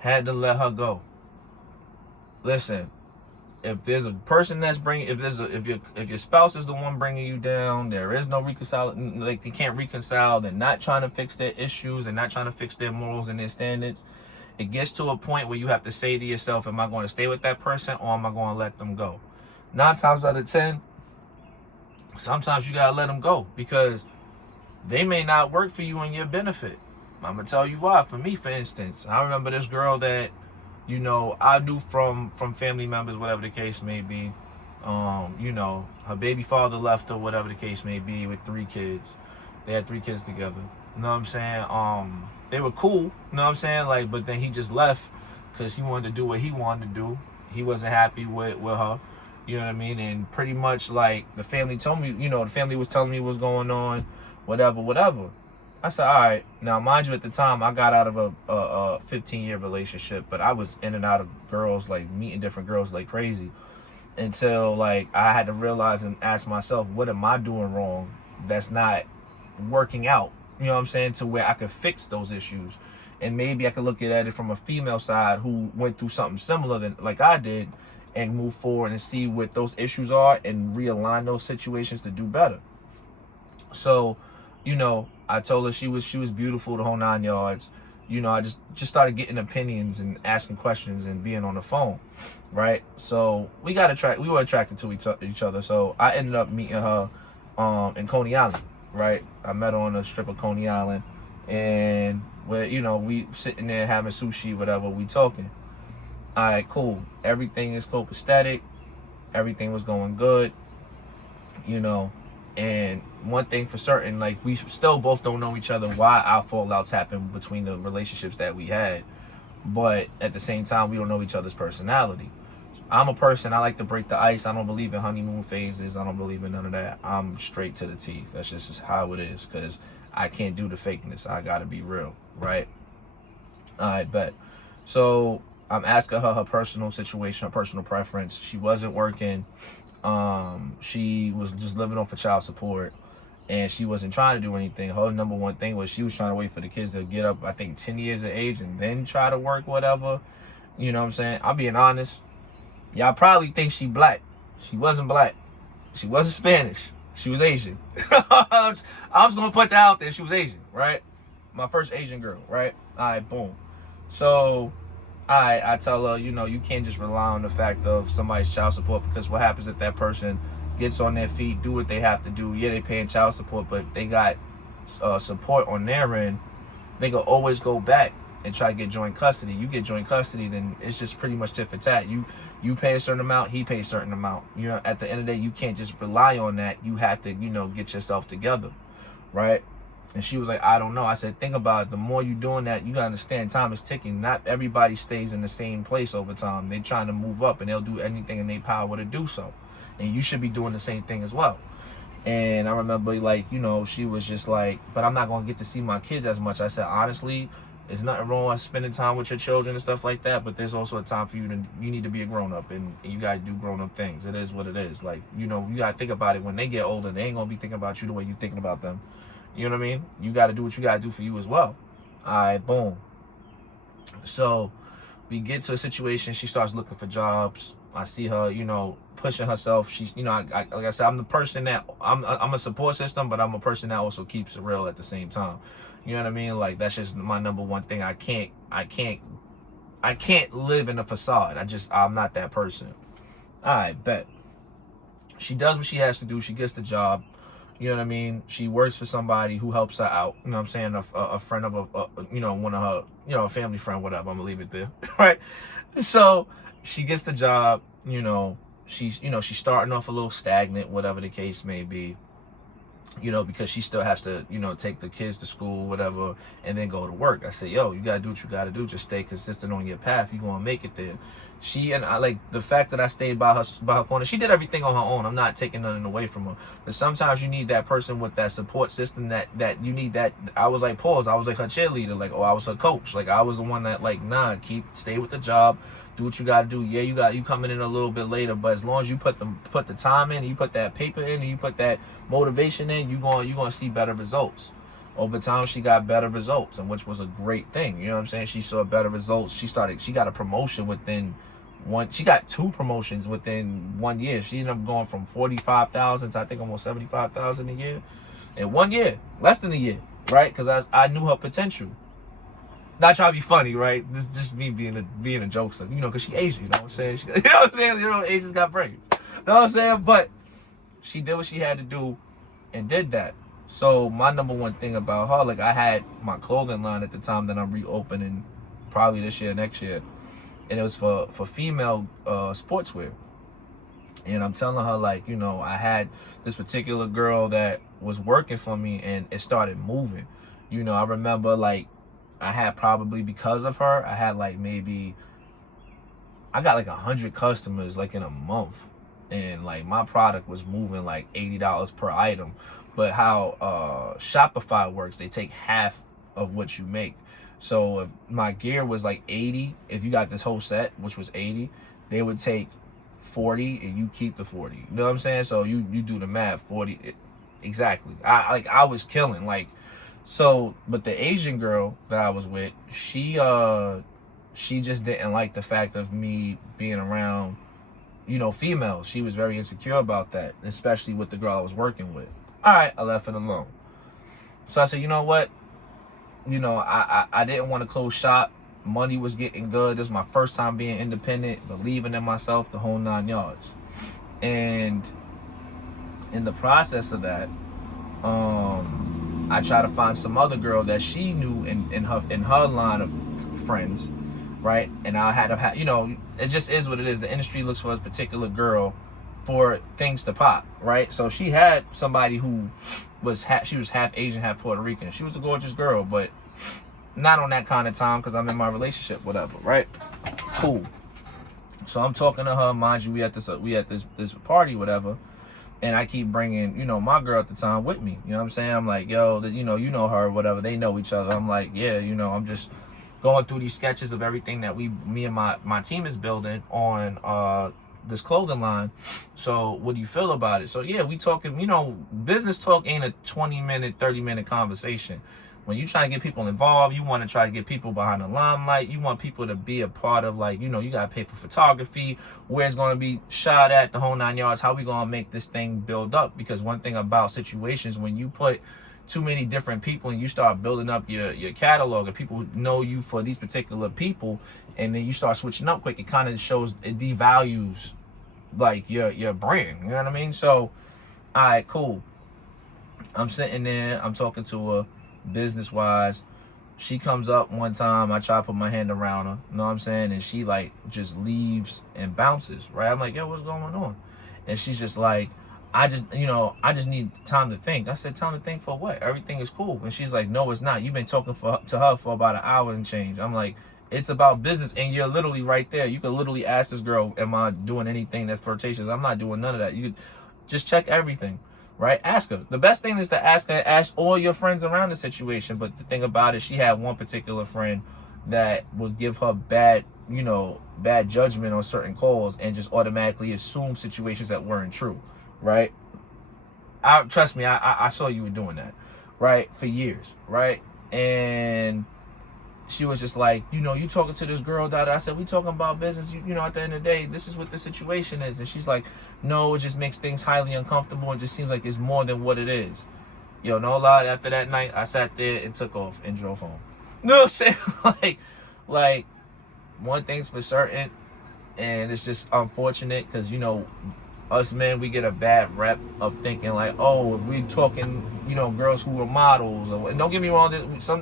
Had to let her go. Listen, if there's a person that's bringing, if your spouse is the one bringing you down, there is no reconcile. Like, they can't reconcile. They're not trying to fix their issues. They're not trying to fix their morals and their standards. It gets to a point where you have to say to yourself, am I going to stay with that person, or am I going to let them go? 9 times out of 10, sometimes you got to let them go, because they may not work for you in your benefit. I'm going to tell you why. For me, for instance, I remember this girl that, I knew from family members, whatever the case may be. Her baby father left her, whatever the case may be, with 3 kids. They had 3 kids together. You know what I'm saying? They were cool, you know what I'm saying? Like, but then he just left because he wanted to do what he wanted to do. He wasn't happy with her, you know what I mean? And pretty much, like, the family told me, the family was telling me what's going on, whatever. I said, all right. Now, mind you, at the time, I got out of a 15-year relationship, but I was in and out of girls, like, meeting different girls like crazy, until, like, I had to realize and ask myself, what am I doing wrong that's not working out? You know what I'm saying? To where I could fix those issues. And maybe I could look at it from a female side who went through something similar than like I did, and move forward and see what those issues are and realign those situations to do better. So, I told her she was beautiful, the whole 9 yards. I just started getting opinions and asking questions and being on the phone, right? So we were attracted to each other. So I ended up meeting her in Coney Island, right? I met her on the strip of Coney Island, and we sitting there having sushi, whatever, we talking. All right, cool. Everything is copacetic. Everything was going good, And one thing for certain, like, we still both don't know each other, why our fallouts happened between the relationships that we had. But at the same time, we don't know each other's personality. I'm a person, I like to break the ice. I don't believe in honeymoon phases. I don't believe in none of that. I'm straight to the teeth. That's just how it is, because I can't do the fakeness. I got to be real, right? All right, bet. So I'm asking her personal situation, her personal preference. She wasn't working. She was just living off of child support, and she wasn't trying to do anything. Her number one thing was she was trying to wait for the kids to get up, I think, 10 years of age, and then try to work, whatever. You know what I'm saying? I'm being honest. Y'all probably think she black. She wasn't black. She wasn't Spanish. She was Asian. I was going to put that out there. She was Asian, right? My first Asian girl, right? All right, boom. So I tell her, you can't just rely on the fact of somebody's child support, because what happens if that person gets on their feet, do what they have to do? Yeah, they paying child support, but if they got support on their end, they can always go back and try to get joint custody. You get joint custody, then it's just pretty much tit for tat. You pay a certain amount, he pays a certain amount. At the end of the day, you can't just rely on that. You have to, get yourself together, right? And she was like, I don't know. I said, think about it. The more you doing that, you got to understand time is ticking. Not everybody stays in the same place over time. They're trying to move up, and they'll do anything in their power to do so. And you should be doing the same thing as well. And I remember, like, she was just like, but I'm not going to get to see my kids as much. I said, honestly, there's nothing wrong with spending time with your children and stuff like that, but there's also a time for you need to be a grown-up, and you got to do grown-up things. It is what it is. Like, you got to think about it. When they get older, they ain't going to be thinking about you the way you're thinking about them. You know what I mean? You got to do what you got to do for you as well. All right, boom. So we get to a situation. She starts looking for jobs. I see her, pushing herself. She's, like I said, I'm the person that I'm a support system, but I'm a person that also keeps it real at the same time. You know what I mean? Like, that's just my number one thing. I can't live in a facade. I'm not that person. All right, bet. She does what she has to do. She gets the job. You know what I mean? She works for somebody who helps her out. You know what I'm saying? A friend of one of her, a family friend, whatever. I'm gonna leave it there, right? So she gets the job. She's starting off a little stagnant, whatever the case may be. Because she still has to, take the kids to school, whatever, and then go to work. I said, yo, you gotta do what you gotta do. Just stay consistent on your path. You're gonna make it there. She and I, like, the fact that I stayed by her corner. She did everything on her own. I'm not taking nothing away from her. But sometimes you need that person with that support system that you need that. I was like, pause. I was like her cheerleader. Like, I was her coach. Like, I was the one that, like, stay with the job. Do what you gotta do. Yeah, you coming in a little bit later, but as long as you put the time in, and you put that paper in, and you put that motivation in, you gonna see better results. over time she got better results, and which was a great thing. You know what I'm saying? She saw better results. She got a promotion within she got 2 promotions within 1 year. She ended up going from 45,000 to I think almost 75,000 a year in 1 year, less than a year, right? Because I knew her potential. Not trying to be funny, right? This is just me being a jokester, you know, because she Asian, you know what I'm saying? You know what I'm saying? You know, Asians got brains. You know what I'm saying? But she did what she had to do and did that. So my number one thing about her, like I had my clothing line at the time that I'm reopening probably this year, next year. And it was for female sportswear. And I'm telling her, like, you know, I had this particular girl that was working for me and it started moving. You know, I remember like I had probably, because of her, I had like maybe, I got like 100 customers like in a month. And like my product was moving like $80 per item. But how Shopify works, they take half of what you make. So if my gear was like 80, if you got this whole set, which was 80, they would take 40 and you keep the 40. You know what I'm saying? So you do the math, 40, exactly. I was killing, like, so, but the Asian girl that I was with, she just didn't like the fact of me being around, you know, females. She was very insecure about that, especially with the girl I was working with. All right, I left it alone. So I said, you know what? You know, I didn't want to close shop. Money was getting good. This is my first time being independent, believing in myself, the whole 9 yards. And in the process of that, I tried to find some other girl that she knew in her line of friends, right? And I had to have, you know, it just is what it is. The industry looks for a particular girl for things to pop, right? So she had somebody who was she was half Asian, half Puerto Rican. She was a gorgeous girl, but not on that kind of time because I'm in my relationship, whatever, right? Cool. So I'm talking to her, mind you, we at this party, whatever, and I keep bringing, you know, my girl at the time with me. You know what I'm saying? I'm like, yo, you know her, whatever. They know each other. I'm like, yeah, you know, I'm just going through these sketches of everything that me and my team is building on this clothing line. So what do you feel about it? So yeah, we talking, you know, business talk ain't a 20-minute, 30-minute conversation. When you try to get people involved, you want to try to get people behind the limelight. You want people to be a part of, like, you know, you got to pay for photography, where it's going to be shot at, the whole 9 yards, how we going to make this thing build up. Because one thing about situations, when you put too many different people and you start building up your catalog of people who know you for these particular people, and then you start switching up quick, it kind of shows, it devalues like your brand. You know what I mean? So, all right, cool. I'm sitting there, I'm talking to her business wise. She comes up one time, I try to put my hand around her, you know what I'm saying? And she like just leaves and bounces, right? I'm like, yo, what's going on? And she's just like, I just need time to think. I said, time to think for what? Everything is cool. And she's like, no, it's not. You've been talking to her for about an hour and change. I'm like, it's about business, and you're literally right there. You could literally ask this girl, am I doing anything that's flirtatious? I'm not doing none of that. You could just check everything, right? Ask her. The best thing is to ask all your friends around the situation. But the thing about it, she had one particular friend that would give her bad judgment on certain calls and just automatically assume situations that weren't true, right? Trust me, I saw you were doing that, right? For years, right? And she was just like, you know, you talking to this girl, that I said, we talking about business. You know, at the end of the day, this is what the situation is. And she's like, no, it just makes things highly uncomfortable. It just seems like it's more than what it is. Yo, no lie, after that night, I sat there and took off and drove home. You know what I'm saying? like one thing's for certain, and it's just unfortunate because, you know, us men, we get a bad rep of thinking like, oh, if we talking, you know, girls who are models, and don't get me wrong,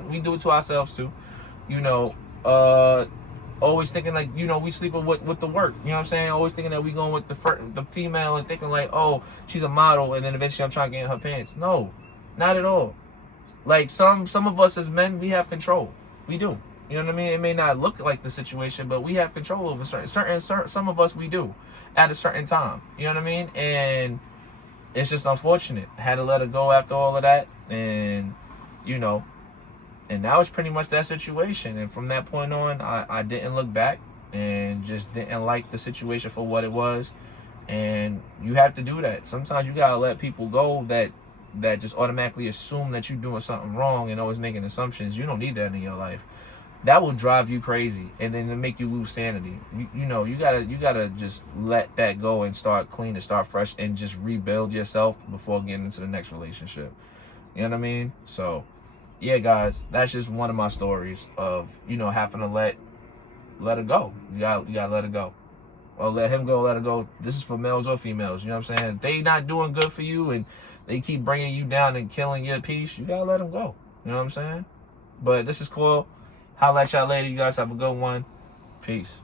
we do it to ourselves too. You know, always thinking like, you know, we sleeping with the work. You know what I'm saying? Always thinking that we going with the female and thinking like, oh, she's a model, and then eventually I'm trying to get in her pants. No, not at all. Like some of us as men, we have control. We do. You know what I mean? It may not look like the situation, but we have control over certain some of us, we do at a certain time. You know what I mean? And it's just unfortunate. I had to let her go after all of that, and you know. And that was pretty much that situation. And from that point on, I didn't look back and just didn't like the situation for what it was. And you have to do that. Sometimes you got to let people go that that just automatically assume that you're doing something wrong and always making assumptions, you don't need that in your life. That will drive you crazy, and then it'll make you lose sanity. You gotta just let that go and start clean and start fresh and just rebuild yourself before getting into the next relationship. You know what I mean? So, yeah, guys, that's just one of my stories of, having to let her go. You gotta let her go. Or let him go, let her go. This is for males or females. You know what I'm saying? If they not doing good for you and they keep bringing you down and killing your peace, you gotta let them go. You know what I'm saying? But this is cool. Holla at y'all later. You guys have a good one. Peace.